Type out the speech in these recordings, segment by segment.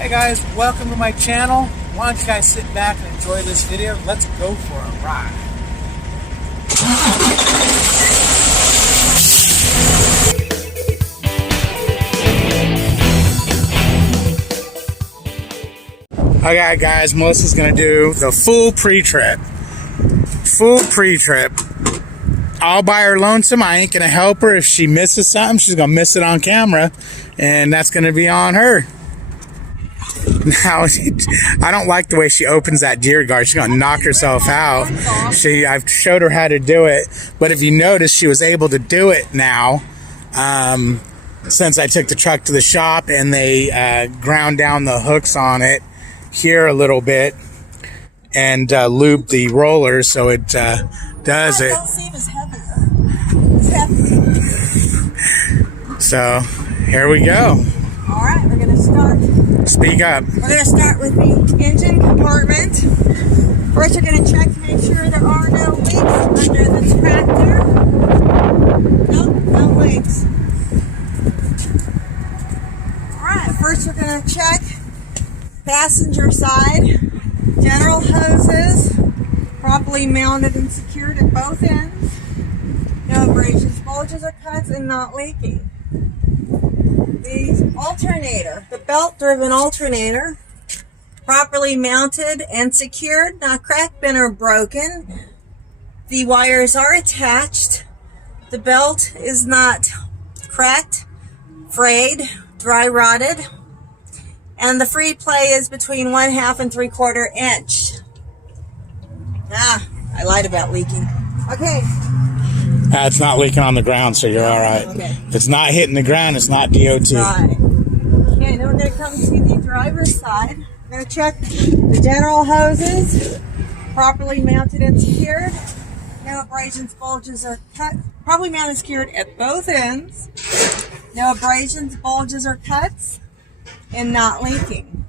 Hey guys, welcome to my channel. Why don't you guys sit back and enjoy this video? Let's go for a ride. Okay guys, Melissa's gonna do the full pre-trip. All by her lonesome. I ain't gonna help her. If she misses something, she's gonna miss it on camera, and that's gonna be on her. Now, I don't like the way she opens that deer guard. She's gonna knock herself out. I've showed her how to do it, but if you notice, she was able to do it now, since I took the truck to the shop and they ground down the hooks on it here a little bit and lubed the roller so it does it. Don't seem as heavy. It's heavy. So here we go. All right, we're gonna start. Speak up. We're gonna start with the engine compartment. First, we're gonna check to make sure there are no leaks under the tractor. Nope, no leaks. All right, first we're gonna check passenger side. General hoses properly mounted and secured at both ends. No abrasions, bulges, or cuts, and not leaking. The alternator, the belt-driven alternator, properly mounted and secured, not cracked, bent, or broken. The wires are attached. The belt is not cracked, frayed, dry rotted, and the free play is between 1/2 and 3/4 inch. I lied about leaking. Okay. It's not leaking on the ground, so you're all right. Okay. If it's not hitting the ground, it's not DOT. Right. Okay, now we're going to come to the driver's side. We're going to check the general hoses, properly mounted and secured. No abrasions, bulges, or cuts. Properly mounted and secured at both ends. No abrasions, bulges, or cuts, and not leaking.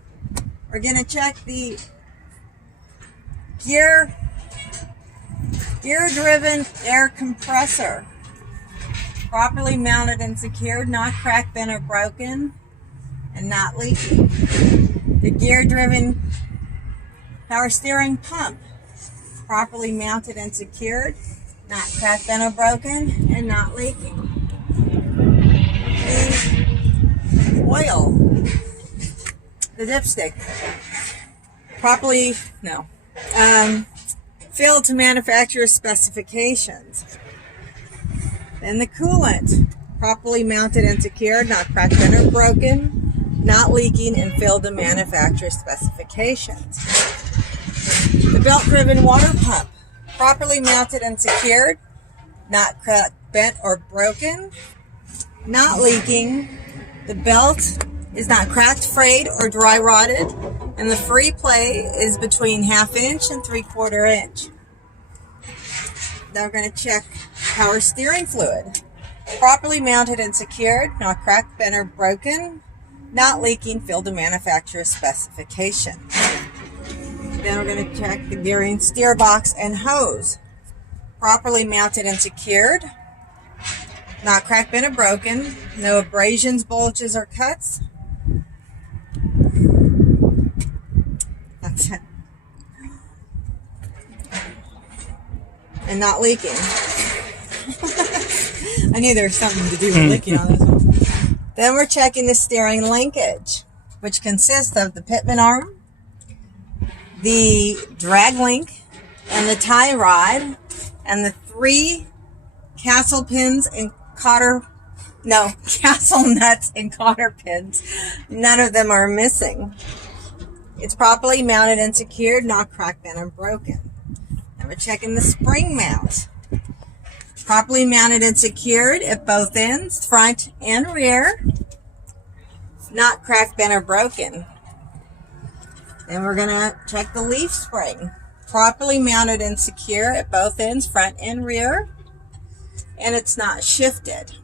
We're going to check the gear-driven air compressor, properly mounted and secured, not cracked, bent, or broken, and not leaking. The gear-driven power steering pump, properly mounted and secured, not cracked, bent, or broken, and not leaking. The oil, the dipstick, filled to manufacturer specifications. Then the coolant, properly mounted and secured, not cracked, bent, or broken, not leaking, and filled to manufacturer specifications. The belt-driven water pump, properly mounted and secured, not cracked, bent, or broken, not leaking. The belt is not cracked, frayed, or dry rotted, and the free play is between 1/2 inch and 3/4 inch. Now we're going to check power steering fluid. Properly mounted and secured, not cracked, bent, or broken, not leaking, filled to manufacturer specification. Then we're going to check the gearing steer box and hose. Properly mounted and secured, not cracked, bent, or broken, no abrasions, bulges, or cuts. That's it. And not leaking. I knew there was something to do with leaking on this one. Then we're checking the steering linkage, which consists of the pitman arm, the drag link, and the tie rod, and the 3 castle pins and castle nuts and cotter pins. None of them are missing. It's properly mounted and secured, not cracked, bent, or broken. And we're checking the spring mount. Properly mounted and secured at both ends, front and rear, not cracked, bent, or broken. Then we're going to check the leaf spring. Properly mounted and secure at both ends, front and rear, and it's not shifted.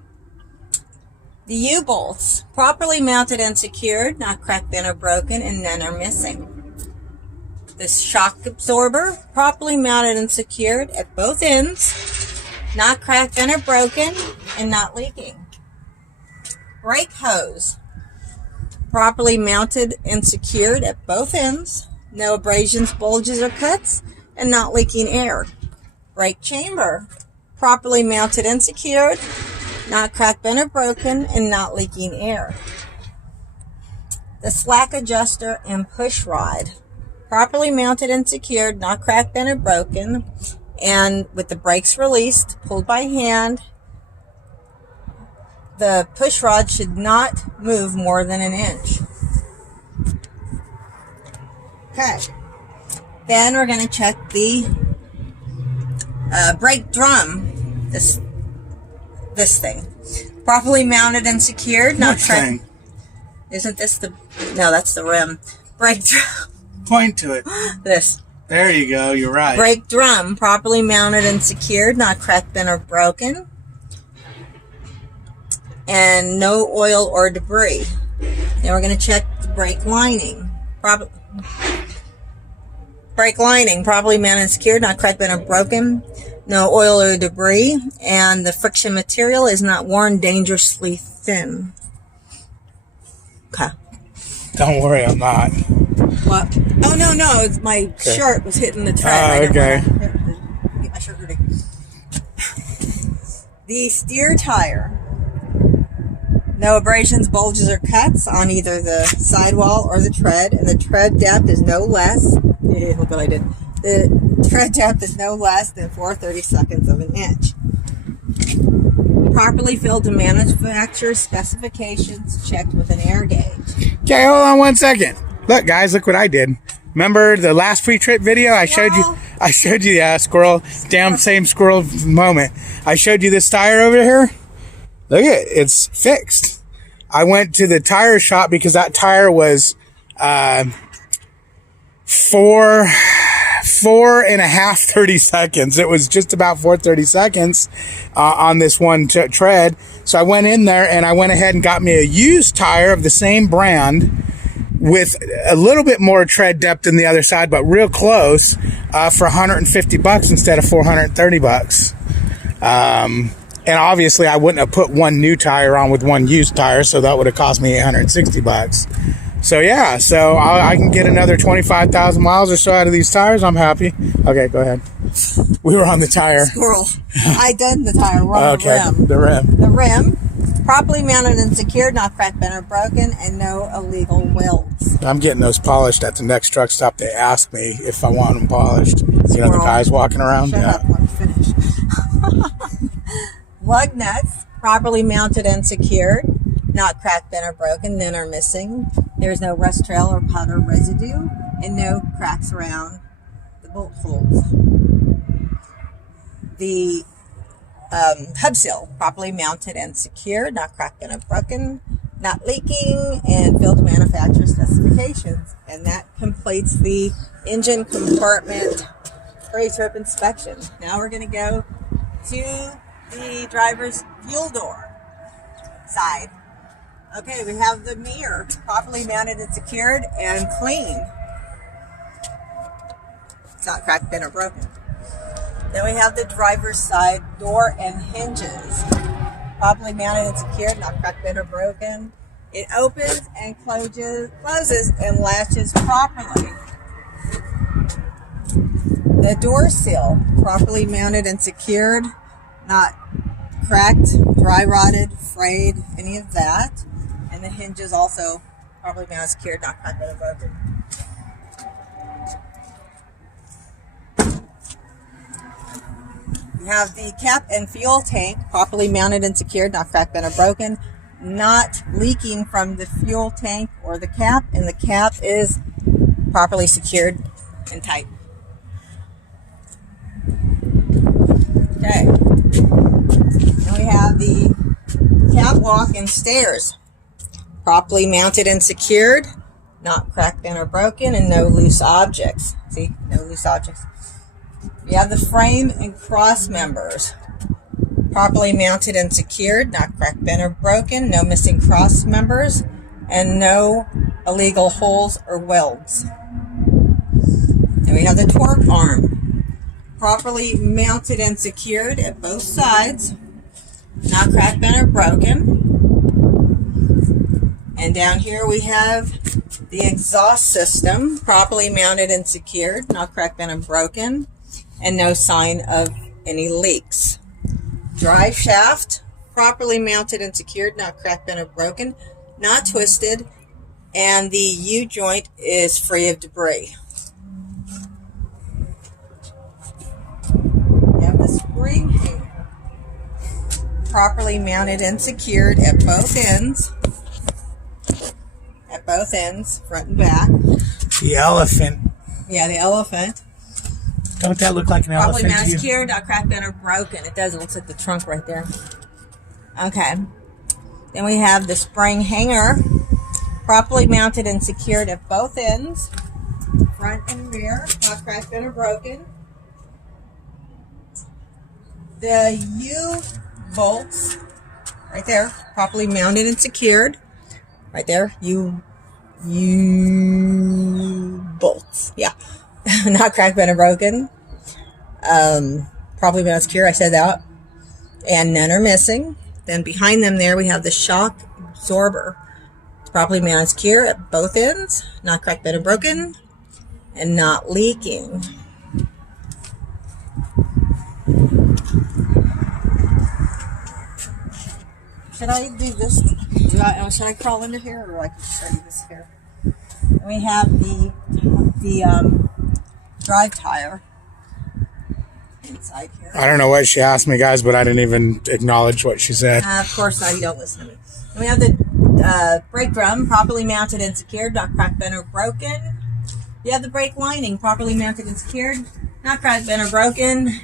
The U-bolts, properly mounted and secured, not cracked, bent, or broken, and none are missing. The shock absorber, properly mounted and secured at both ends, not cracked, bent, or broken, and not leaking. Brake hose, properly mounted and secured at both ends, no abrasions, bulges, or cuts, and not leaking air. Brake chamber, properly mounted and secured, not cracked, bent, or broken, and not leaking air. The slack adjuster and push rod, properly mounted and secured, not cracked, bent, or broken, and with the brakes released, pulled by hand. The push rod should not move more than an inch. Okay. Then we're going to check the brake drum. This thing. Properly mounted and secured. Not thing? Isn't this the... No, that's the rim. Brake drum. Point to it. This. There you go. You're right. Brake drum. Properly mounted and secured. Not cracked, bent, or broken. And no oil or debris. Then we're going to check the brake lining. Brake lining, properly mounted and secured, not cracked, bent, or broken. No oil or debris. And the friction material is not worn, dangerously thin. Okay. Don't worry, I'm not. What? Oh, no. It's my shirt was hitting the tread. Oh, okay. Get my shirt ready. The steer tire. No abrasions, bulges, or cuts on either the sidewall or the tread, and the tread depth is no less. Look what I did. The tread depth is no less than 4/32 of an inch. Properly filled to manufacturer's specifications, checked with an air gauge. Okay, hold on 1 second. Look, guys, look what I did. Remember the last pre-trip video? I showed you the squirrel, same squirrel moment. I showed you this tire over here. Look at it, it's fixed. I went to the tire shop because that tire was 4.5 30 seconds. It was just about 4:30 seconds on this one tread. So I went in there and I went ahead and got me a used tire of the same brand with a little bit more tread depth than the other side, but real close, for $150 instead of $430. And obviously I wouldn't have put one new tire on with one used tire, so that would have cost me $860. So yeah, so I can get another 25,000 miles or so out of these tires. I'm happy. Okay, go ahead. We were on the tire. Squirrel. I done the tire wrong. Okay, the rim. The rim, properly mounted and secured, not cracked, bent, or broken, and no illegal welds. I'm getting those polished at the next truck stop. They ask me if I want them polished. Squirrel. You know, the guys walking around. Shut up, let me finish. Lug nuts, properly mounted and secured, not cracked, bent, or broken, none are missing. There's no rust trail or powder residue, and no cracks around the bolt holes. The hub seal, properly mounted and secured, not cracked, bent, or broken, not leaking, and filled to manufacturer specifications. And that completes the engine compartment pre-trip inspection. Now we're going to go to the driver's fuel door side. Okay, we have the mirror properly mounted and secured and cleaned. It's not cracked, bent, or broken. Then we have the driver's side door and hinges properly mounted and secured, not cracked, bent, or broken. It opens and closes and latches properly. The door seal properly mounted and secured, not cracked, dry rotted, frayed, any of that. And the hinges also properly mounted, secured, not cracked, bent, or broken. We have the cap and fuel tank properly mounted and secured, not cracked, bent, or broken, not leaking from the fuel tank or the cap, and the cap is properly secured and tight. Okay. Then we have the catwalk and stairs properly mounted and secured, not cracked, bent, or broken, and no loose objects. See, no loose objects. We have the frame and cross members properly mounted and secured, not cracked, bent, or broken, no missing cross members, and no illegal holes or welds. Then we have the torque arm properly mounted and secured at both sides, not cracked, bent, or broken. And down here we have the exhaust system, properly mounted and secured, not cracked, bent, and broken, and no sign of any leaks. Drive shaft, properly mounted and secured, not cracked, bent, or broken, not twisted, and the U-joint is free of debris. You have the spring hanger, properly mounted and secured at both ends. At both ends, front and back. The elephant. Yeah, the elephant. Don't that look like an Properly elephant mounted, to you? secured, not cracked, bent, or broken. It does. It looks like the trunk right there. Okay. Then we have the spring hanger, properly mounted and secured at both ends, front and rear, not cracked, bent, or broken. The U-bolts, right there, properly mounted and secured. Right there, U-bolts. Yeah. Not cracked, bent, or broken. Properly mounted, secure. I said that. And none are missing. Then behind them there, we have the shock absorber. It's properly mounted, secure at both ends. Not cracked, bent, or broken. And not leaking. Should I do this? Should I crawl under here, or I can show you this here? We have the drive tire inside here. I don't know what she asked me, guys, but I didn't even acknowledge what she said. Of course not. You don't listen to me. And we have the brake drum, properly mounted and secured, not cracked, bent, or broken. You have the brake lining, properly mounted and secured, not cracked, bent, or broken.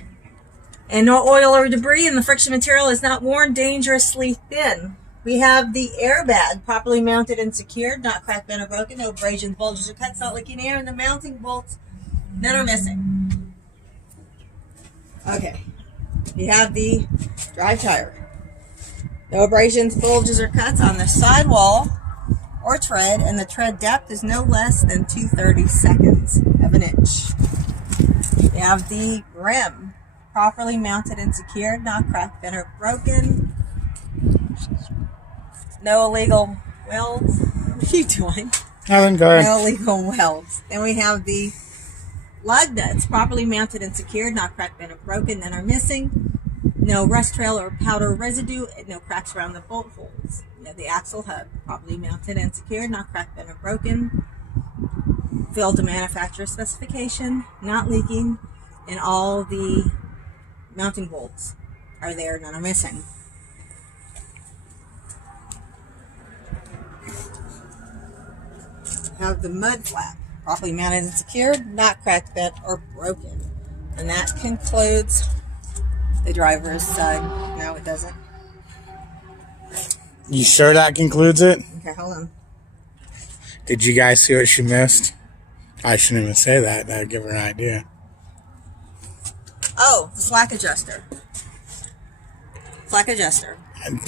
And no oil or debris, and the friction material is not worn, dangerously thin. We have the airbag, properly mounted and secured, not cracked, bent, or broken, no abrasions, bulges, or cuts, not leaking air, and the mounting bolts, none are missing. Okay. You have the drive tire. No abrasions, bulges, or cuts on the sidewall or tread, and the tread depth is no less than 2/32 of an inch. You have the rim, properly mounted and secured, not cracked, bent, or broken. No illegal welds. What are you doing? Nothing, go ahead. No illegal welds. Then we have the lug nuts, properly mounted and secured, not cracked, bent, or broken, none are missing. No rust trail or powder residue, and no cracks around the bolt holes. You have the axle hub, properly mounted and secured, not cracked, bent, or broken. Filled to manufacturer specification, not leaking, and all the mounting bolts are there, none are missing. Have the mud flap, properly mounted and secured, not cracked, bent, or broken. And that concludes the driver's side. No, it doesn't. You sure that concludes it? Okay, hold on. Did you guys see what she missed? I shouldn't even say that. That would give her an idea. Oh, the slack adjuster. Slack adjuster.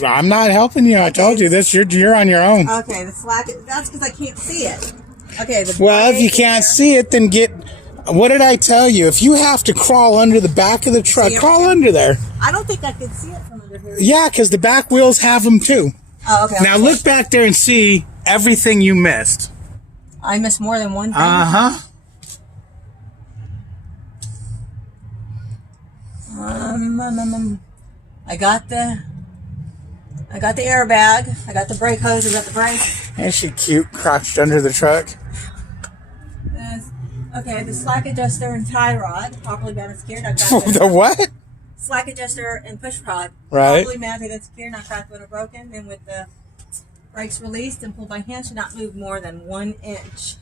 I'm not helping you. I told you this. You're on your own. Okay, the slack. That's because I can't see it. Okay. Well, if you can't see it, then get. What did I tell you? If you have to crawl under the back of the truck, crawl under there. I don't think I could see it from under here. Yeah, because the back wheels have them too. Oh, okay. Now look back there and see everything you missed. I missed more than one thing. Uh-huh. I got the airbag. I got the brake hose. I got the brake. Isn't she cute, crouched under the truck? Okay, the slack adjuster and tie rod, properly mounted and secured. I got The what? slack adjuster and push rod, Right. properly mounted and secured, not cracked, bent, or broken. And with the brakes released and pulled by hand, should not move more than 1 inch.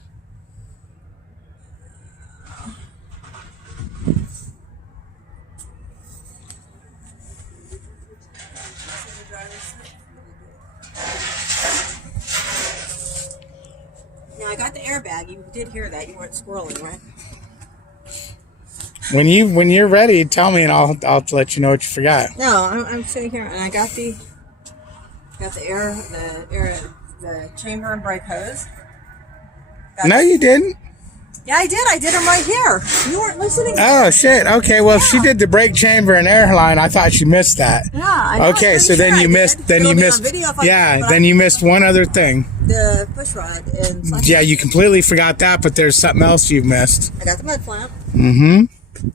Now I got the airbag. You did hear that. You weren't squirreling, right? When you're ready, tell me and I'll let you know what you forgot. No, I'm sitting here and I got the chamber and brake hose. No, you didn't. Yeah, I did. I did them right here. You weren't listening. Oh, shit. Okay, well, if she did the brake chamber and air line, I thought she missed that. Yeah, I know. Okay, so then you missed, then you missed one other thing. The push rod. And yeah, you completely forgot that, but there's something else you've missed. I got the mud flap. Mm-hmm.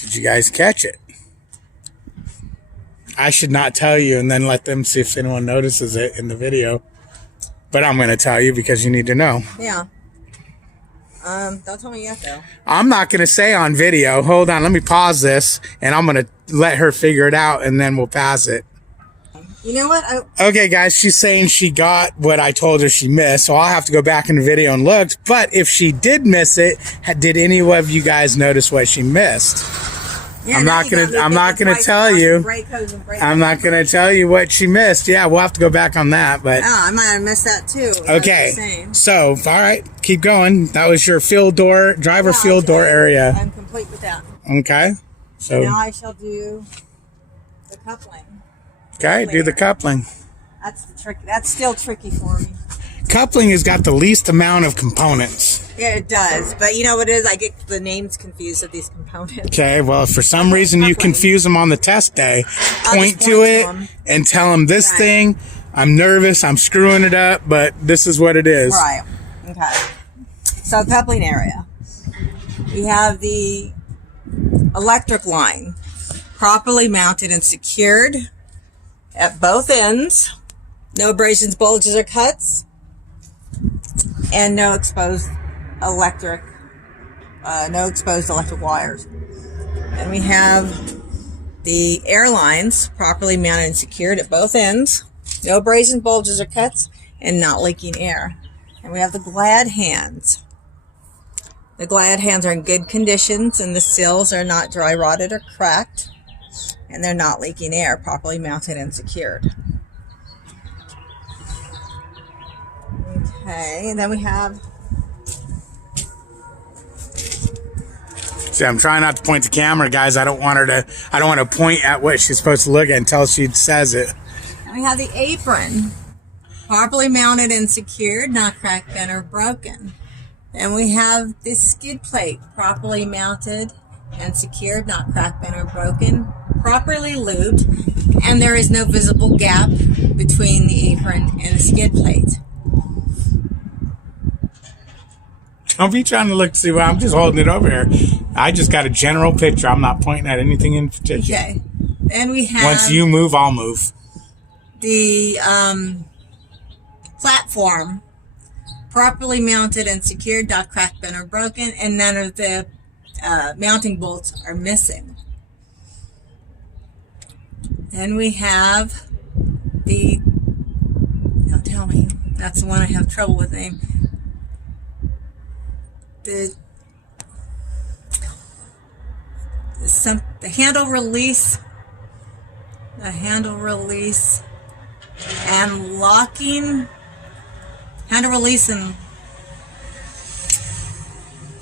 Did you guys catch it? I should not tell you and then let them see if anyone notices it in the video. But I'm going to tell you because you need to know. Yeah. Don't tell me yet, though. I'm not going to say on video. Hold on. Let me pause this, and I'm going to let her figure it out, and then we'll pass it. You know what? Okay, guys. She's saying she got what I told her she missed, so I'll have to go back in the video and look. But if she did miss it, did any of you guys notice what she missed? Yeah, I'm not gonna tell you. I'm not gonna tell you what she missed. Yeah, we'll have to go back on that. But I might have missed that too. Okay. So, all right, keep going. That was your field door, driver field door area. I'm complete with that. Okay. So now I shall do the coupling. Okay, do the coupling. That's the trick. That's still tricky for me. Coupling has got the least amount of components. Yeah, it does. But you know what it is? I get the names confused of these components. Okay, well, if for some reason you confuse them on the test day, point to it and tell them this thing, I'm nervous, I'm screwing it up, but this is what it is. Right. Okay. So, coupling area. We have the electric line properly mounted and secured at both ends. No abrasions, bulges, or cuts. And no exposed electric wires. And we have the air lines properly mounted and secured at both ends. No abrasions, bulges, or cuts, and not leaking air. And we have the glad hands. The glad hands are in good conditions, and the sills are not dry rotted or cracked, and they're not leaking air, properly mounted and secured. Okay, and then we have... See, I'm trying not to point the camera, guys. I don't want to point at what she's supposed to look at until she says it. And we have the apron, properly mounted and secured, not cracked, bent, or broken. Then we have the skid plate, properly mounted and secured, not cracked, bent, or broken, properly lubed, and there is no visible gap between the apron and the skid plate. Don't be trying to look to see what I'm just holding it over here. I just got a general picture. I'm not pointing at anything in particular. Okay. Then we have... Once you move, I'll move. The platform, properly mounted and secured, not cracked, bent, or broken, and none of the mounting bolts are missing. Then we have the... Now tell me. That's the one I have trouble with name. The handle release, and locking, handle release and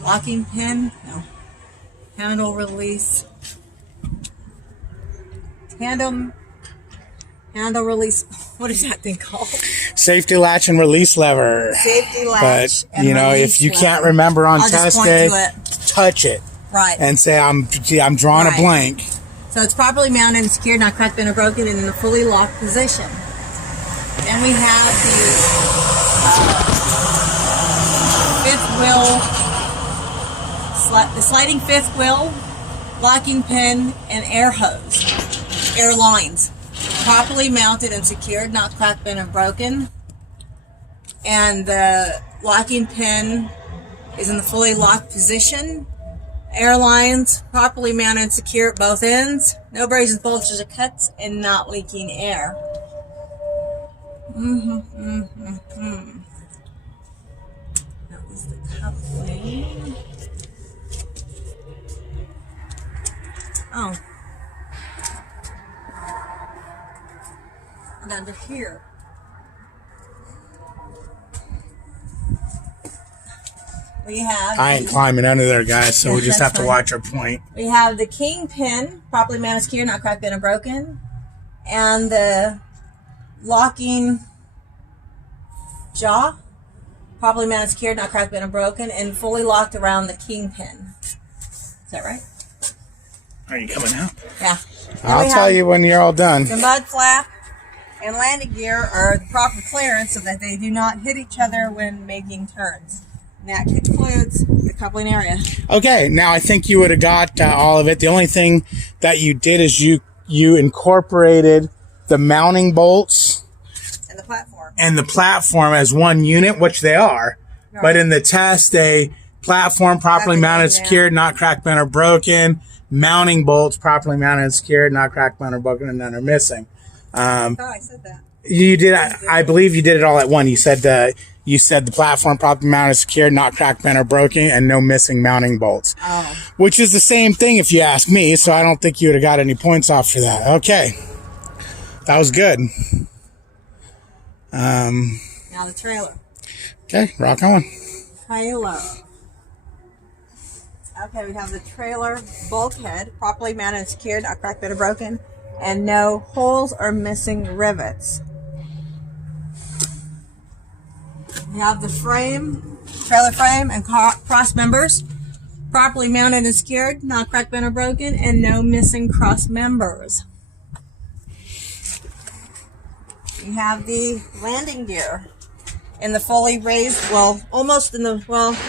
locking pin, no, handle release, handle release, what is that thing called? Safety latch and release lever. Safety latch. But, you know, if you can't remember on test day, touch it. Right. And say, I'm drawing a blank. So it's properly mounted and secured, not cracked, bent, or broken, and in a fully locked position. Then we have the fifth wheel, the sliding fifth wheel, locking pin, and air hose, air lines. Properly mounted and secured, not cracked, bent, or broken. And the locking pin is in the fully locked position. Air lines properly mounted and secure at both ends. No abrasions, bulges, or cuts, and not leaking air. That was the coupling. Oh. And under here. We have... I ain't climbing under there, guys, so we just have to watch our point. We have the king pin, properly mounted, secured, not cracked, bent, or broken. And the locking jaw, properly mounted, secured, not cracked, bent, or broken, and fully locked around the kingpin. Is that right? Are you coming out? Yeah. I'll tell you when you're all done. The mud flap and landing gear are the proper clearance so that they do not hit each other when making turns. And that concludes the coupling area. Okay, now I think you would have got all of it. The only thing that you did is you incorporated the mounting bolts And the platform as one unit, which they are. Right. But in the test, they platform properly mounted, secured, not cracked, bent, or broken. Mounting bolts properly mounted and secured, not cracked, bent, or broken, and none are missing. I thought I said that. You did. I believe you did it all at one. You said the platform properly mounted, secured, not cracked, bent, or broken, and no missing mounting bolts. Oh. Which is the same thing if you ask me. So I don't think you would have got any points off for that. Okay, that was good. Now the trailer. Okay, rock on. Trailer. Okay, we have the trailer bulkhead, properly mounted and secured, not cracked, bent, or broken, and no holes or missing rivets. We have the frame, trailer frame, and cross members, properly mounted and secured, not cracked, bent, or broken, and no missing cross members. We have the landing gear in the fully raised, almost in the,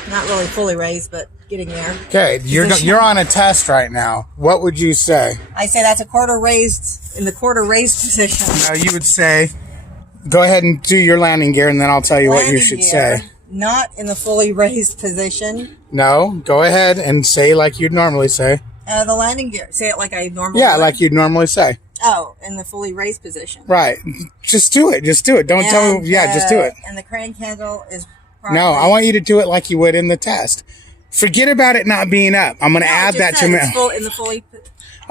not really fully raised, but getting there. Okay, you're on a test right now. What would you say? I say that's a quarter raised, in the quarter raised position. No, you would say, go ahead and do your landing gear, and then I'll tell you what you should say. Not in the fully raised position. No, go ahead and say like you'd normally say. The landing gear. Say it like I normally Yeah, would. like you'd normally say. Oh, in the fully raised position. Right. Just do it. Just do it. Don't tell me. Yeah, just do it. And the crane handle is properly. No, I want you to do it like you would in the test. Forget about it not being up. I'm going to add that to me. In the fully.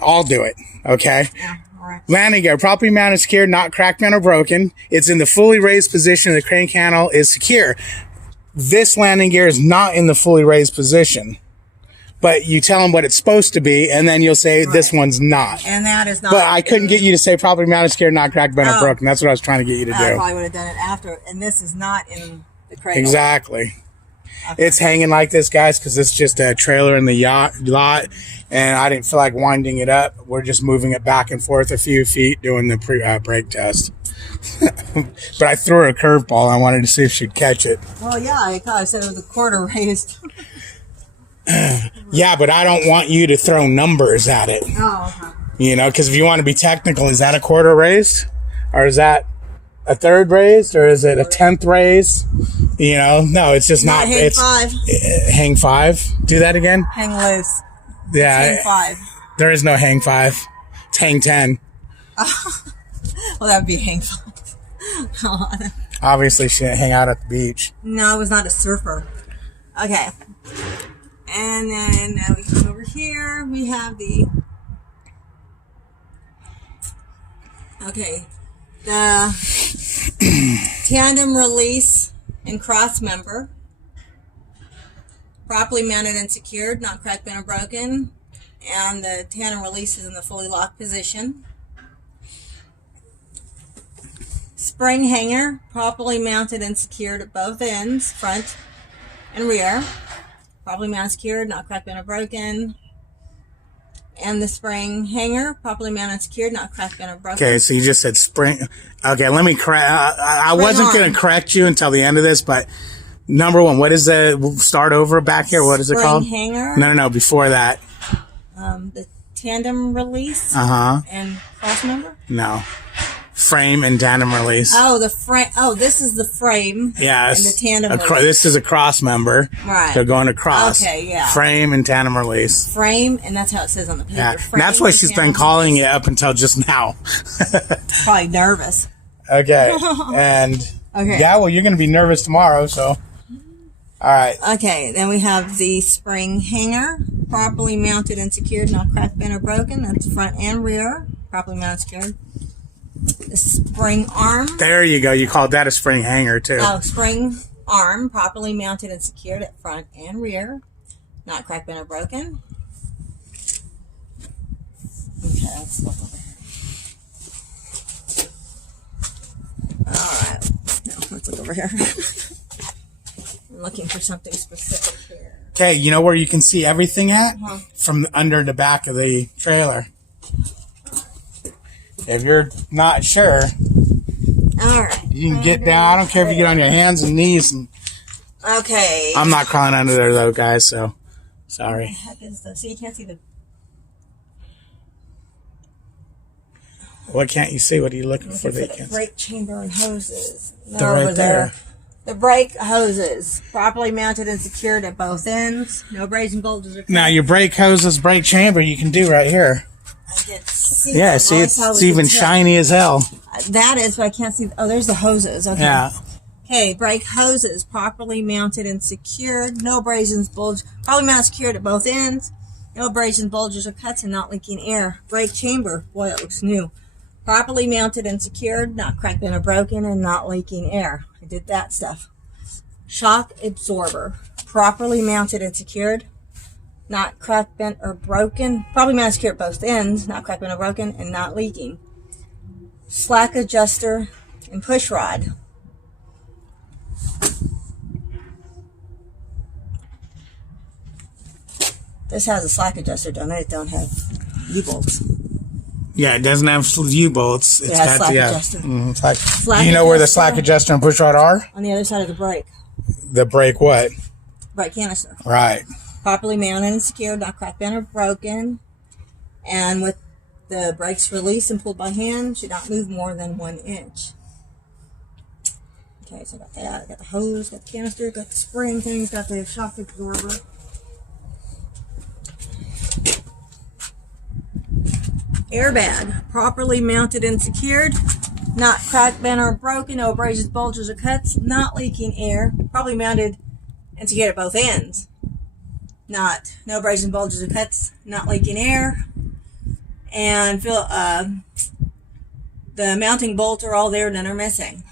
I'll do it. Okay. Yeah. All right. Landing gear, properly mounted, secured, not cracked, bent, or broken. It's in the fully raised position. The crane handle is secure. This landing gear is not in the fully raised position. But you tell them what it's supposed to be, and then you'll say, this one's not. And that is not. But I couldn't get you to say properly mounted, secured, not cracked, bent, or broken. That's what I was trying to get you to do. I probably would have done it after. And this is not in the crane. Exactly. Okay. It's hanging like this, guys, because it's just a trailer in the lot, and I didn't feel like winding it up. We're just moving it back and forth a few feet doing the brake test. But I threw her a curveball. I wanted to see if she'd catch it. Well, yeah, I said it was a quarter raised. Yeah, but I don't want you to throw numbers at it. Oh, okay. You know, because if you want to be technical, is that a quarter raised? Or is that a third raised? Or is it a 10th raise? You know, no, it's just not. Hang five. Hang five. Do that again. Hang loose. Yeah. Hang five. There is no hang five. It's hang 10. Well, that would be hang five. Obviously, she didn't hang out at the beach. No, I was not a surfer. Okay. And then now we come over here. We have the tandem release and cross member, properly mounted and secured, not cracked, bent, or broken, and the tandem release is in the fully locked position. Spring hanger, properly mounted and secured at both ends, front and rear. Properly mounted, secured, not cracked, bent, or broken. And the spring hanger, properly mounted, secured, not cracked, bent, or broken. Okay, so you just said spring. Okay, let me correct. I wasn't going to correct you until the end of this, but number one, what is the start over back here? What is it called? Spring hanger. No, before that. The tandem release. And cross member. No. Frame and tandem release. Oh, the frame. Oh, this is the frame. Yes. And the tandem release. This is a cross member. Right. They're going across. Okay, yeah. Frame and tandem release. Frame, and that's how it says on the paper. Yeah. And that's what she's been calling it up until just now. Probably nervous. Okay. And yeah, well, you're going to be nervous tomorrow, so. All right. Okay, then we have the spring hanger, properly mounted and secured, not cracked, bent, or broken. That's front and rear, properly mounted and secured. The spring arm. There you go. You called that a spring hanger, too. Oh, spring arm, properly mounted and secured at front and rear. Not cracked, bent, or broken. Okay, let's look over here. Alright. No, let's look over here. I'm looking for something specific here. Okay, you know where you can see everything at? Uh-huh. From under the back of the trailer. If you're not sure, all right, you can get down. I don't care if you get on your hands and knees. And okay. I'm not crawling under there though, guys. So sorry. What the heck is this? So you can't see the. What can't you see? What are you looking for? That you can't see? Brake chamber and hoses. They're right there. The brake hoses, properly mounted and secured at both ends. No brazen bulges or. Now your brake hoses, brake chamber, you can do right here. I can see. Yeah, see, it's even shiny as hell. That is, but I can't see. Oh, there's the hoses. Okay. Yeah. Okay, brake hoses, properly mounted and secured. No abrasions, bulge. Properly mounted and secured at both ends. No abrasions, bulges, or cuts, and not leaking air. Brake chamber. Boy, it looks new. Properly mounted and secured, not cracked, bent, or broken, and not leaking air. I did that stuff. Shock absorber. Properly mounted and secured, not cracked, bent, or broken. Properly mounted and secured at both ends, not cracked, bent, or broken, and not leaking. Slack adjuster and push rod. This has a slack adjuster, don't it? It don't have U-bolts. Yeah, it doesn't have U-bolts. It's has got slack the adjuster. slack. Do you know where the slack adjuster and push rod are? On the other side of the brake. The brake what? Brake canister. Right. Properly mounted and secured, not cracked, bent, or broken. And with the brakes released and pulled by hand, should not move more than 1 inch. Okay, so I got that. I got the hose, got the canister, got the spring things, got the shock absorber. Airbag, properly mounted and secured, not cracked, bent, or broken, no abrasions, bulges, or cuts, not leaking air, properly mounted and secured at both ends. No abrasions, bulges, or cuts, not leaking air. And the mounting bolts are all there, none are missing.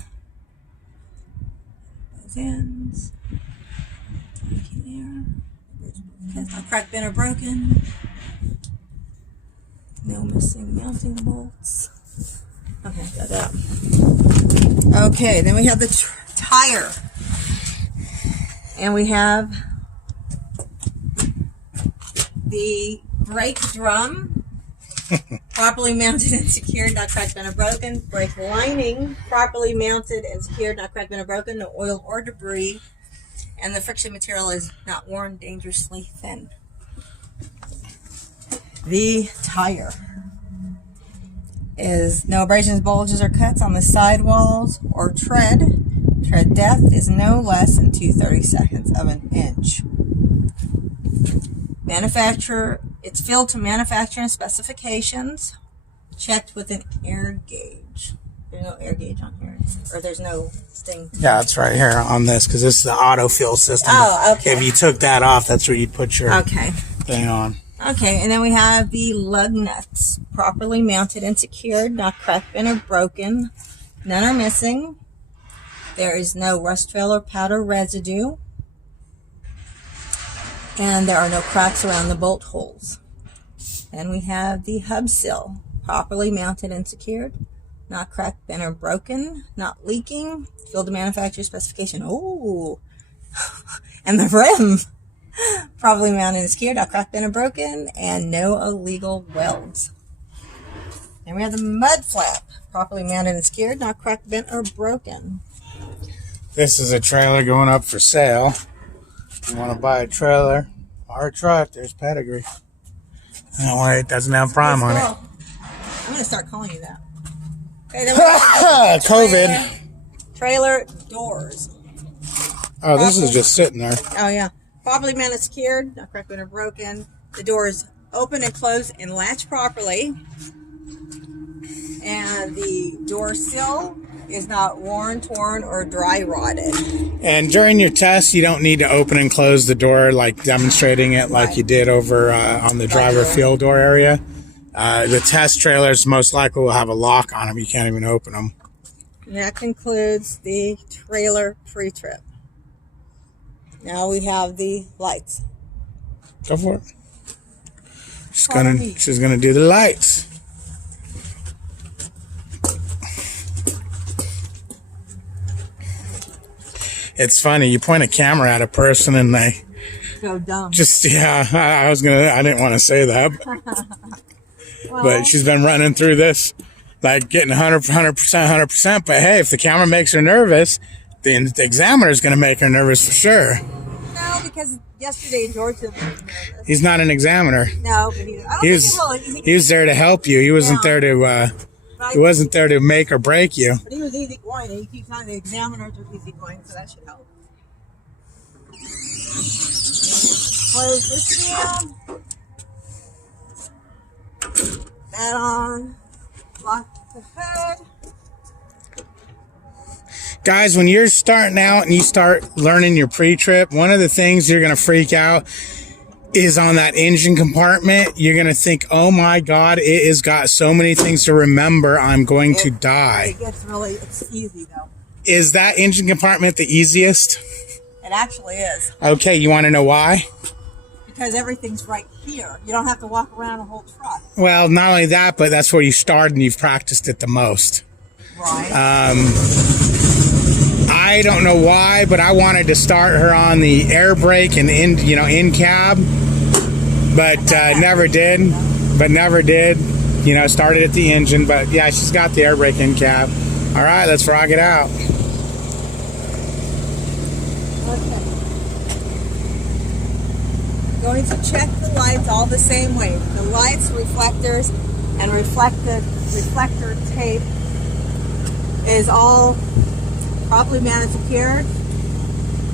Both ends. Leaking air. Not cracked, bent, or broken. No missing mounting bolts. Okay, got that. Okay, then we have the tire. And we have the brake drum, properly mounted and secured, not cracked, bent, or broken. Brake lining, properly mounted and secured, not cracked, bent, or broken. No oil or debris. And the friction material is not worn, dangerously thin. The tire is no abrasions, bulges, or cuts on the sidewalls or tread. Tread depth is no less than 2/32 of an inch. Manufacturer, it's filled to manufacturing specifications. Checked with an air gauge. There's no air gauge on here, or there's no thing. Yeah, it's right here on this because this is the autofill system. Oh, okay. If you took that off, that's where you'd put your Okay. thing on. Okay, and then we have the lug nuts, properly mounted and secured, not cracked, bent, or broken. None are missing. There is no rust, trail, or powder residue. And there are no cracks around the bolt holes. And we have the hub sill, properly mounted and secured, not cracked, bent, or broken, not leaking, filled to manufacturer specification. Oh, and the rim. Properly mounted and secured, not cracked, bent, or broken, and no illegal welds. And we have the mud flap, properly mounted and secured, not cracked, bent, or broken. This is a trailer going up for sale. If you want to buy a trailer or a truck, there's pedigree. Don't worry, it doesn't have prime on it. I'm going to start calling you that. Okay, then we have COVID. Trailer doors. Oh, this is just sitting there. Oh, yeah. Properly mounted, secured, not cracked, bent, or broken. The doors open and close and latch properly. And the door sill is not worn, torn, or dry rotted. And during your test, you don't need to open and close the door, like demonstrating it like you did over on the driver field door area. The test trailers most likely will have a lock on them. You can't even open them. And that concludes the trailer pre-trip. Now we have the lights. Go for it. She's gonna do the lights. It's funny. You point a camera at a person and they So dumb. just, yeah, I didn't want to say that. Well, But she's been running through this, like getting 100%. But hey, if the camera makes her nervous, then the examiner's going to make her nervous for sure. no, because yesterday George was nervous. He's not an examiner. No, but I don't think he will. He was there to help you. He wasn't Yeah. there to. He wasn't there to make or break you. But he was easy going, and he keeps on the examiners are easy going, so that should help. Close this down. That on. Lock the hood. Guys, when you're starting out and you start learning your pre-trip, one of the things you're going to freak out is on that engine compartment. You're going to think, oh my God, it has got so many things to remember. I'm going to die. It's easy though. Is that engine compartment the easiest? It actually is. Okay, you want to know why? Because everything's right here. You don't have to walk around a whole truck. Well, not only that, but that's where you start and you've practiced it the most. Right. I don't know why, but I wanted to start her on the air brake and in cab, but never did. Started at the engine, but yeah, she's got the air brake in cab. All right, let's rock it out. Okay. Going to check the lights all the same way. The lights, reflectors, and reflector tape is all properly mounted, secured,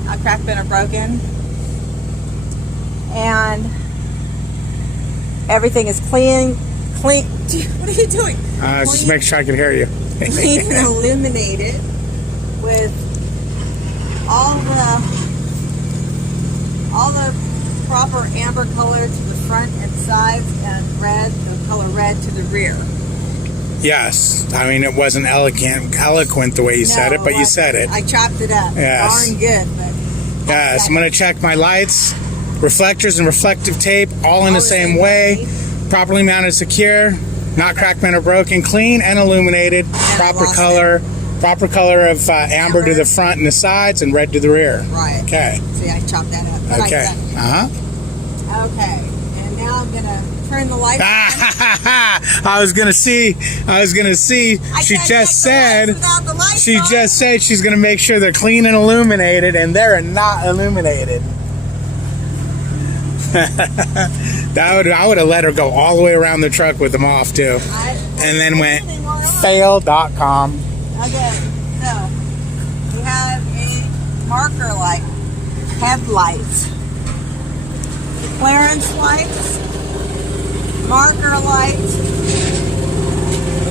not cracked, bent, or broken, and everything is clean. What are you doing? Just make sure I can hear you. Clean and illuminated with all the proper amber color to the front and sides, and the color red to the rear. Yes, I mean it wasn't eloquent the way you said it, but you said it. I chopped it up. Yes. Darn good, but Yes, I'm going to check my lights, reflectors, and reflective tape all in the same way. Properly mounted, secure, not cracked, bent, or broken, clean and illuminated. Proper color of amber to the front and the sides, and red to the rear. Right. Okay. See, I chopped that up. But Okay. Okay. And now I'm gonna turn the lights on. I was gonna see. She just said she's gonna make sure they're clean and illuminated, and they're not illuminated. I would have let her go all the way around the truck with them off too, and then went fail.com. Okay, so we have a marker light, headlights, clearance lights, marker lights.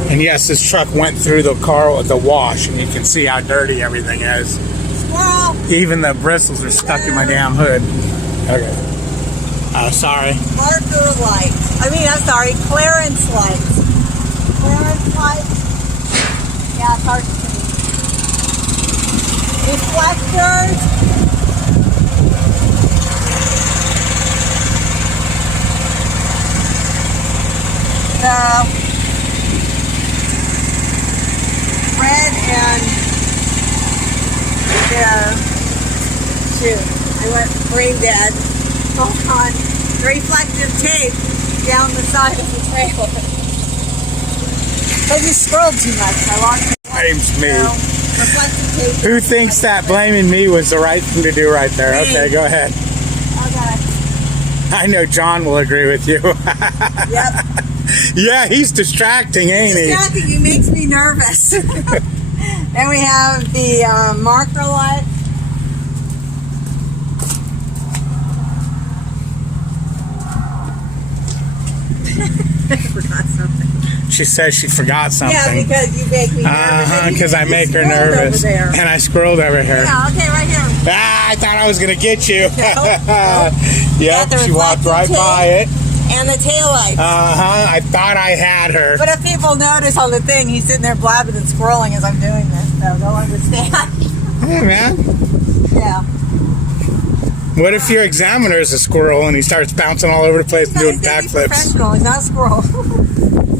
And yes, this truck went through the car with the wash, and you can see how dirty everything is. Squirrel. Even the bristles are stuck in my damn hood. Okay. Oh, sorry. Marker lights. I'm sorry, clearance lights. Clearance lights. Yeah, it's hard to see. Reflectors. Red and I went brain dead. Hold on. The reflective tape down the side of the trailer. Because you scrolled too much. I lost it. Blames me. Reflective tape. Who thinks that blaming me was the right thing to do right there? Me. Okay, go ahead. Okay. I know John will agree with you. Yep. Yeah, he's distracting, ain't he? Distracting. He makes me nervous. Then we have the marker light. I forgot something. She says she forgot something. Yeah, because you make me nervous. Because I make her scrolled nervous. over there. And I scrolled over here. Yeah, okay, right here. I thought I was going to get you. Nope. Yep, Got the she walked right reflective by it. And the taillights. I thought I had her. But if people notice on the thing, he's sitting there blabbing and scrolling as I'm doing this, so they'll understand. Hey, man. Yeah. What if your examiner is a squirrel and he starts bouncing all over the place and doing backflips? Professional. He's not a squirrel.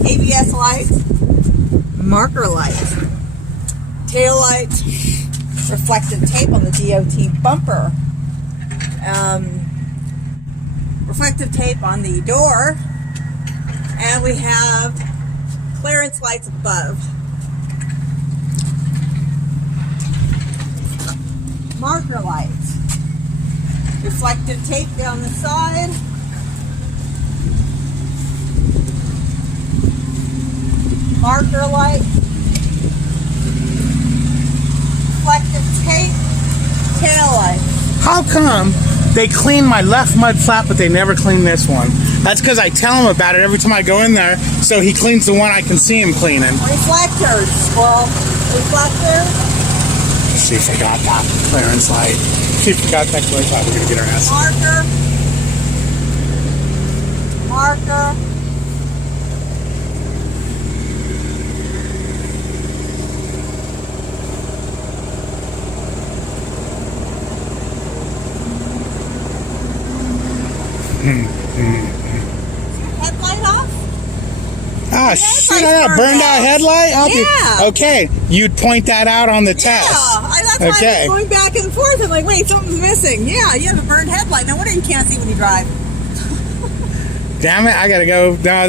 ABS lights, marker lights, tail lights, reflective tape on the DOT bumper. Reflective tape on the door. And we have clearance lights above. Marker lights. Reflective tape down the side. Marker light. Reflective tape. Tail light. How come they clean my left mud flap, but they never clean this one? That's because I tell him about it every time I go in there, so he cleans the one I can see him cleaning. Reflectors. Well, reflectors. She forgot that clearance light. She forgot that clearance light. We're going to get her ass. Marker. Headlight off? Ah, shit, I got a burned out headlight? Okay, you'd point that out on the test. That's why I was going back and forth. I'm like, wait, something's missing. Yeah, you have a burned headlight. No wonder you can't see when you drive. Damn it, I gotta go. No,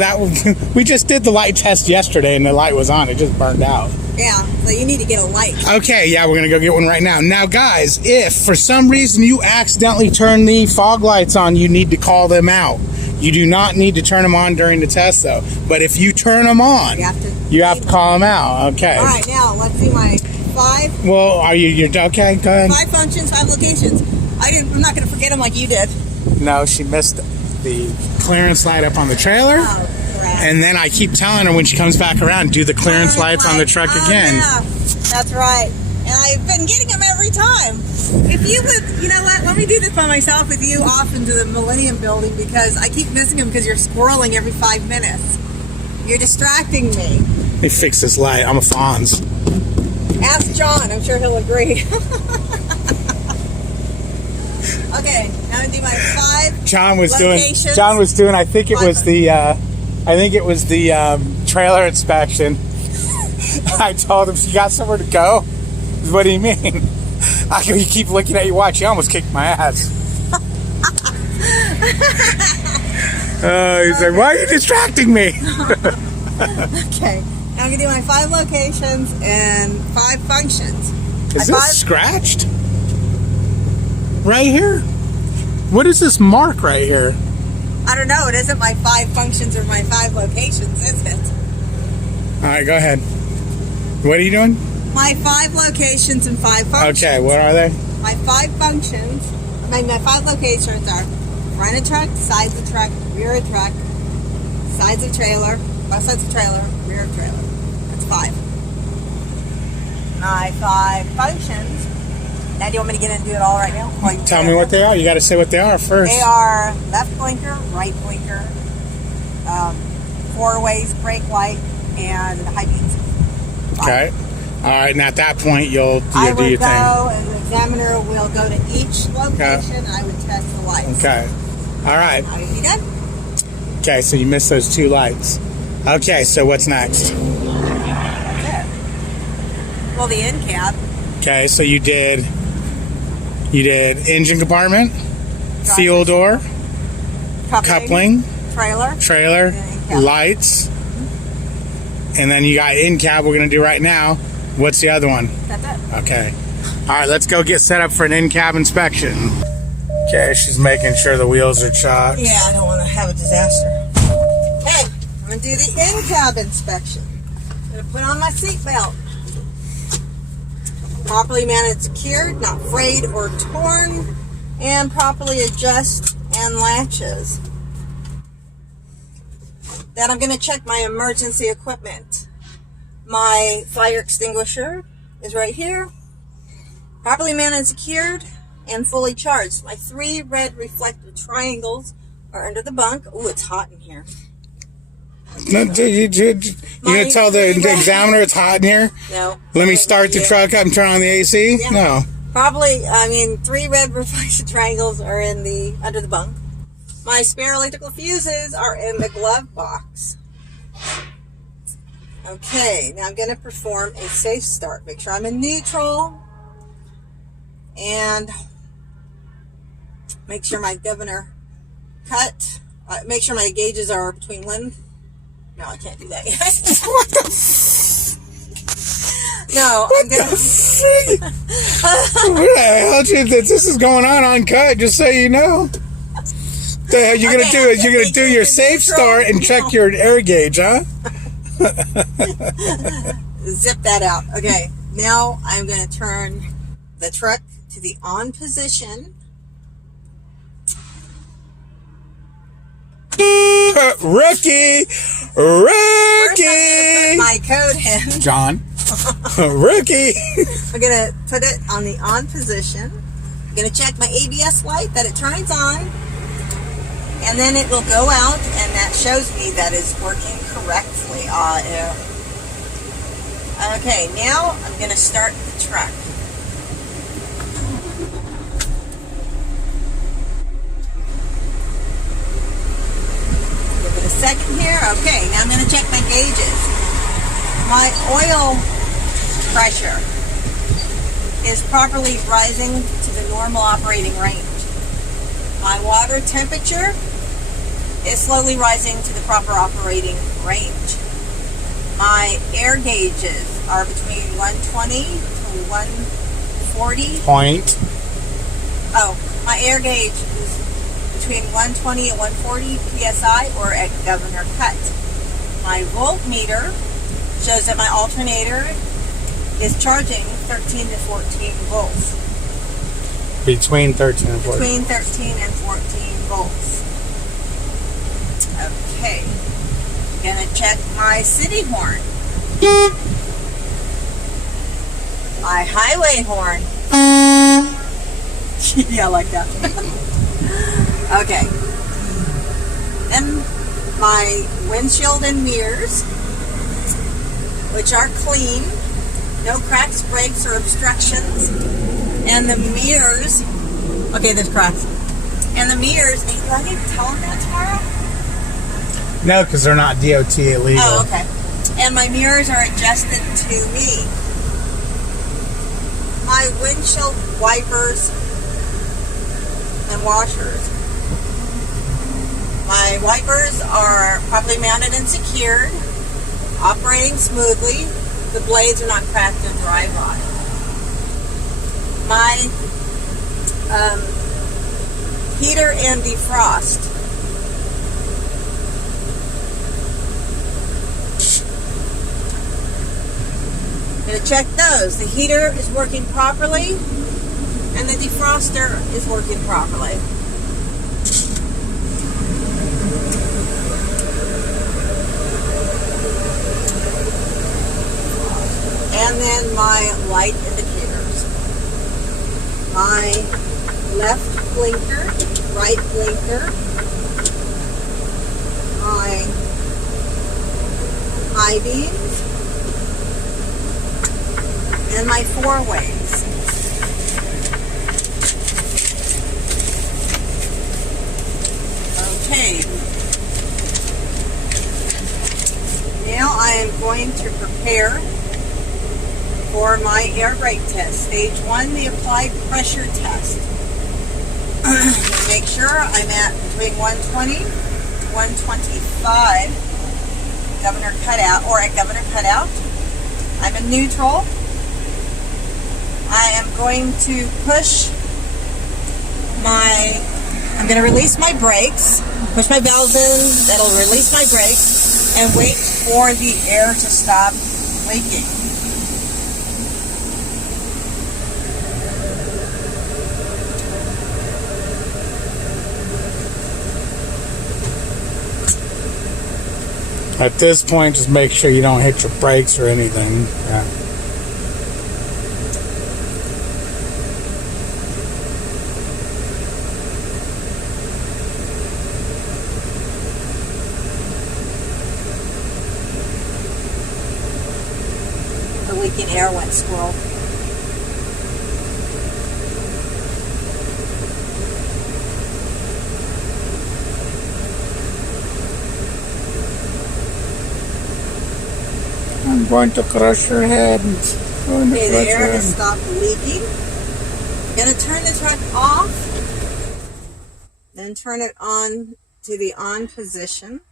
we just did the light test yesterday and the light was on. It just burned out. Yeah, so you need to get a light. Okay, yeah, we're gonna go get one right now. Now, guys, if for some reason you accidentally turn the fog lights on, you need to call them out. You do not need to turn them on during the test, though. But if you turn them on, you have to call them out. Okay. All right, now let's see my 5. Well, you're okay? Go ahead. 5 functions, 5 locations. I'm not going to forget them like you did. No, she missed the clearance light up on the trailer. Oh, crap. And then I keep telling her when she comes back around, do the clearance lights on the truck again. Yeah, that's right. And I've been getting them every time. If you would, you know what, let me do this by myself with you off into the Millennium Building because I keep missing them because you're squirreling every 5 minutes. You're distracting me. Let me fix this light. I'm a Fonz. Ask John. I'm sure he'll agree. Okay, now I'm going to do my 5 John was locations. doing, I think it was the trailer inspection. I told him, you got somewhere to go? What do you mean? I go, you keep looking at your watch. You almost kicked my ass. He's like, why are you distracting me? Okay, now I'm going to do my 5 locations and 5 functions. Is this scratched? Right here? What is this mark right here? I don't know. It isn't my 5 functions or my 5 locations, is it? All right, go ahead. What are you doing? My 5 locations and 5 functions. Okay, what are they? My 5 functions, my 5 locations are front of truck, sides of truck, rear of truck, sides of trailer, both sides of trailer, rear of trailer. That's 5. My 5 functions. Now, do you want me to get in and do it all right now? Tell me what they are. You got to say what they are first. They are left blinker, right blinker, 4-ways brake light, and high beams. 5. Okay. All right, and at that point, you'll do your thing. And the examiner will go to each location, and I would test the lights. Okay. All right. Are you done? Okay, so you missed those 2 lights. Okay, so what's next? That's it. Well, the end cap. Okay, so you did engine compartment, fuel door, coupling, trailer, lights, and then you got in cab. We're gonna do right now. What's the other one? That's it. Okay. All right, let's go get set up for an in-cab inspection. Okay, she's making sure the wheels are chocked. Yeah, I don't want to have a disaster. Hey, I'm going to do the in-cab inspection. I'm going to put on my seatbelt. Properly mounted, secured, not frayed or torn, and properly adjust and latches. Then I'm going to check my emergency equipment. My fire extinguisher is right here. Properly mounted, secured, and fully charged. My 3 red reflective triangles are under the bunk. Ooh, it's hot in here. No, you gonna tell the examiner it's hot in here? No. Let me start the truck up and turn on the AC? Yeah. No. Probably, 3 red reflective triangles are under the bunk. My spare electrical fuses are in the glove box. Okay, now I'm going to perform a safe start. Make sure I'm in neutral. and make sure my governor cut. Make sure my gauges are between one. No, I can't do that yet. What the No, what I'm gonna. the hell? This is going on uncut, just so you know. The hell you're gonna do is you're gonna do your safe start and check your air gauge, huh? Zip that out. Okay, now I'm gonna turn the truck to the on position. Rookie! First, I'm gonna put Rookie! my code in. John. Rookie! I'm gonna put it on the on position. I'm gonna check my ABS light that it turns on, and then it will go out, and that shows me that it's working correctly. Okay, now I'm gonna start the truck. Give it a second here. Okay, now I'm gonna check my gauges. My oil pressure is properly rising to the normal operating range. My water temperature is slowly rising to the proper operating range. My air gauges are between 120 to 140. Point. Oh, my air gauge is between 120 and 140 psi or at governor cut. My voltmeter shows that my alternator is charging 13 to 14 volts. Between 13 and 14. Between 13 and 14 volts. Okay. Gonna check my city horn. My highway horn. Yeah, I like that. Okay. And my windshield and mirrors, which are clean. No cracks, breaks, or obstructions. And the mirrors, okay, there's cracks. And the mirrors, do I need to tell them that tomorrow? No, because they're not DOT illegal. Oh, okay. And my mirrors are adjusted to me. My windshield wipers and washers. My wipers are properly mounted and secured, operating smoothly. The blades are not cracked or dry rot. My heater and defrost. I'm going to check those. The heater is working properly and the defroster is working properly. And then my light indicators. My left blinker, right blinker, my high beams, and my four ways. Okay. Now I am going to prepare for my air brake test. Stage 1, the applied pressure test. Make sure I'm at between 120 to 125 governor cutout or at governor cutout. I'm in neutral. I am going to I'm going to release my brakes, push my valves in, that'll release my brakes, and wait for the air to stop leaking. At this point, just make sure you don't hit your brakes or anything. Yeah. The leaking air went squirrel. I'm going to crush your head. Okay, the air has stopped leaking. Gonna turn the truck off, then turn it on to the on position.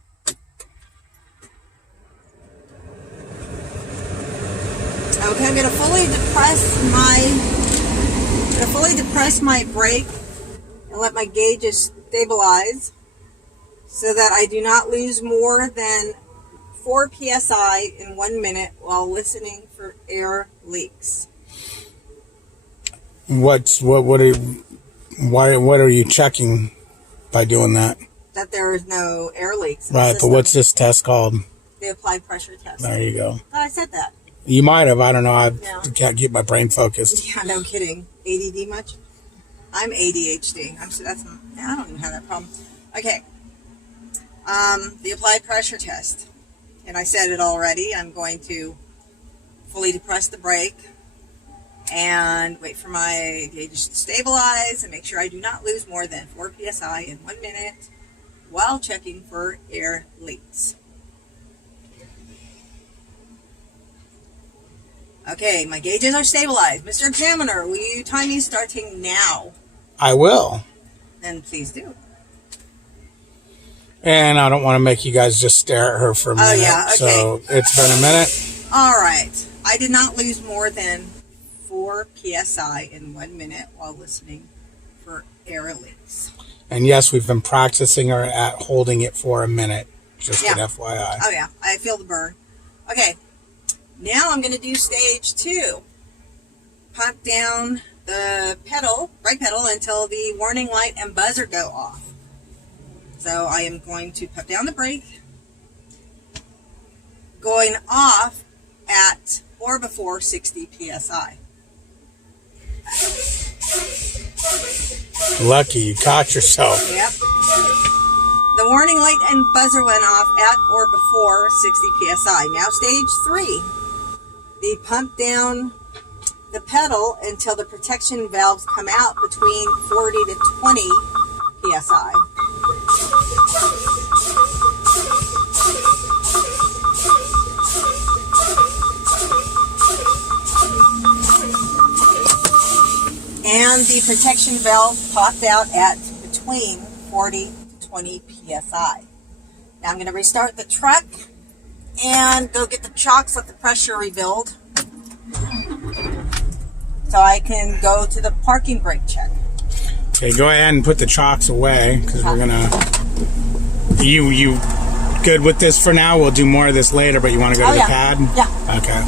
Okay, I'm gonna fully depress my brake and let my gauges stabilize so that I do not lose more than 4 psi in 1 minute while listening for air leaks. What are you checking by doing that? That there is no air leaks. Right, but what's this test called? The applied pressure test. There you go. Oh, I said that. You might have. I don't know. I can't keep my brain focused. Yeah, no kidding. ADD much? I'm ADHD. I don't even have that problem. Okay. The applied pressure test. And I said it already. I'm going to fully depress the brake and wait for my gauges to stabilize and make sure I do not lose more than 4 psi in 1 minute while checking for air leaks. Okay, my gauges are stabilized. Mr. Examiner, will you time me starting now? I will. Then please do. And I don't want to make you guys just stare at her for a minute. Oh, yeah, okay. So it's been a minute. All right. I did not lose more than 4 psi in 1 minute while listening for air leaks. And yes, we've been practicing her at holding it for a minute. Just an FYI. Oh, yeah. I feel the burn. Okay. Now I'm going to do stage 2. Pump down the brake pedal until the warning light and buzzer go off. So I am going to put down the brake, going off at or before 60 psi. Lucky you caught yourself. Yep. The warning light and buzzer went off at or before 60 psi. Now stage 3. The pump down the pedal until the protection valves come out between 40 to 20 psi. And the protection valve popped out at between 40 to 20 psi. Now I'm going to restart the truck and go get the chocks, let the pressure rebuild, so I can go to the parking brake check. Okay, go ahead and put the chocks away because we're gonna. You good with this for now? We'll do more of this later, but you want to go to the pad? Yeah. Okay.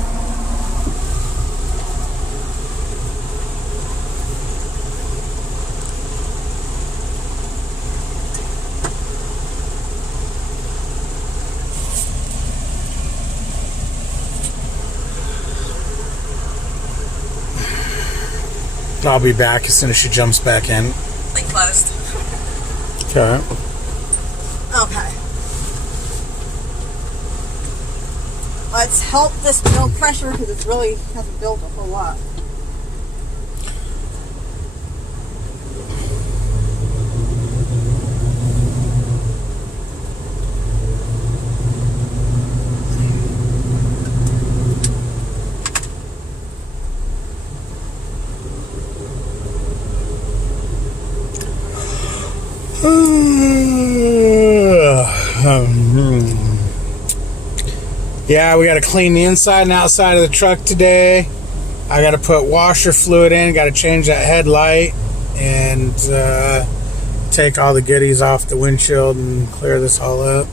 I'll be back as soon as she jumps back in. Link closed. Okay. Okay. Let's help this build pressure because it really hasn't built a whole lot. Yeah, we got to clean the inside and outside of the truck today. I got to put washer fluid in, got to change that headlight, and take all the goodies off the windshield and clear this all up.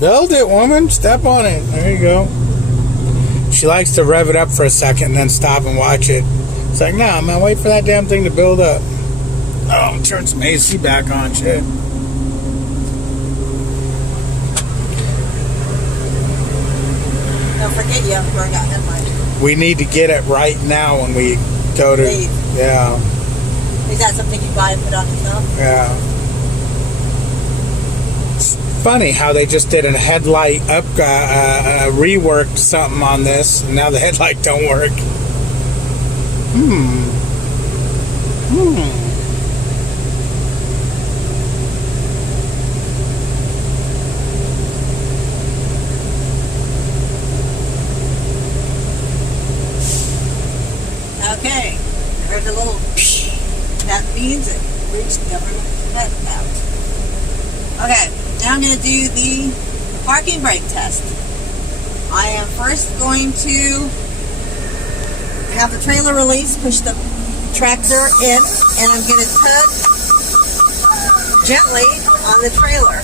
Build it, woman. Step on it. There you go. She likes to rev it up for a second and then stop and watch it. It's like, nah, man, wait for that damn thing to build up. Oh, turn some AC back on, shit. Don't forget you have to burn out headlight. We need to get it right now when we go to... Leave. Yeah. Is that something you buy and put on yourself? Yeah. It's funny how they just did a headlight reworked something on this, and now the headlight don't work. Okay, there's a little psh. That means it reached government out. Okay, now I'm going to do the parking brake test. I am first going to have the trailer release, push the tractor in, and I'm going to tug gently on the trailer.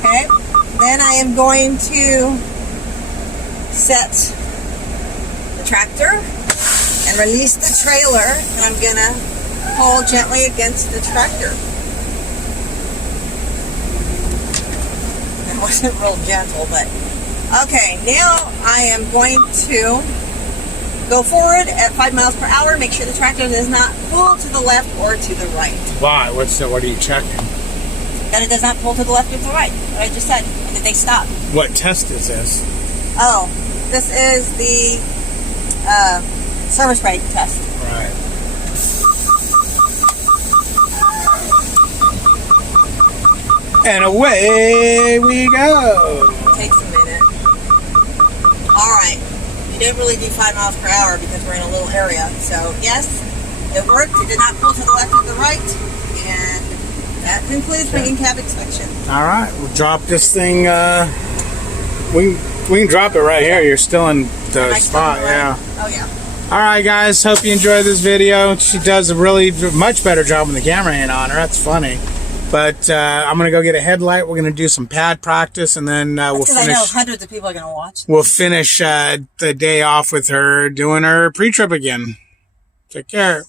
Okay, then I am going to set the tractor and release the trailer, and I'm going to pull gently against the tractor. It wasn't real gentle, but okay, now I am going to go forward at 5 miles per hour. Make sure the tractor does not pull to the left or to the right. Why? What are you checking? That it does not pull to the left or to the right. What I just said. And that they stop. What test is this? Oh, this is the service brake test. Right. And away we go. Takes a minute. Alright. You didn't really do 5 miles per hour because we're in a little area. So, yes, it worked. It did not pull to the left or the right. And that concludes my in-cab inspection. Alright, we'll drop this thing. We can drop it right here. You're still in the spot. Yeah. Oh, yeah. Alright, guys. Hope you enjoyed this video. She does a really much better job when the camera ain't on her. That's funny. But I'm going to go get a headlight. We're going to do some pad practice, and then we'll finish. I know hundreds of people are going to watch. We'll finish the day off with her doing her pre-trip again. Take care.